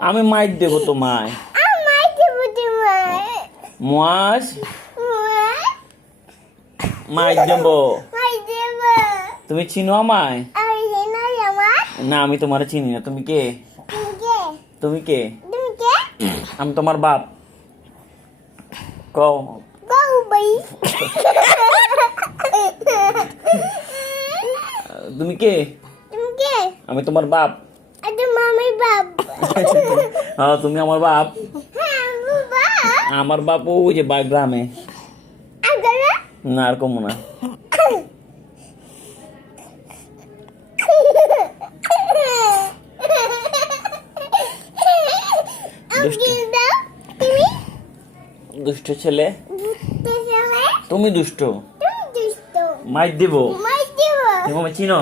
আমি মাইর দেবো তোমায়। মাছ মাইর দেবো। তুমি চিনো আমায়? না, আমি তোমার চিনি না। তুমি কে? তুমি কে? আমি তোমার বাপ। কও। তুমি কে? আমি তোমার বাপ। হ্যাঁ, তুমি আমার বাপ। আমার বাপ ওই যে গ্রামে। না, আর কমো না। দুষ্ট ছেলে। তুমি দুষ্ট। মাইর দেব। তুমি আমায় চিনো?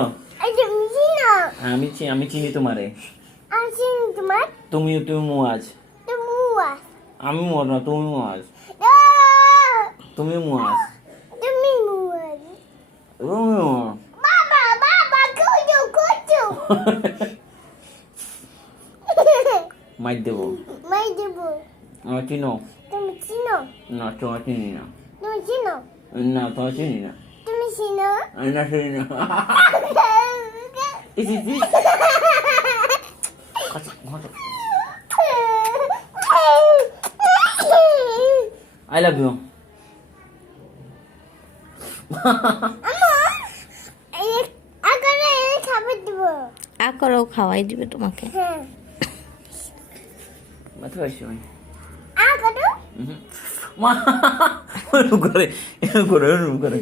আমি চিনি তোমারে। তুমি মুয়াজ। আমি মুয়াজ না, তুমি মুয়াজ। তুমি মুয়াজ। তুমি মুয়াজ। মাইর দেব। আমার চিনো? না, তোমার চিনি না। না, তোমার চিনি না। না, চিনি না। I love you. আকরও খাওয়াই দিবে তোমাকে। মাথা পাইছি আমি। মা করে করে করে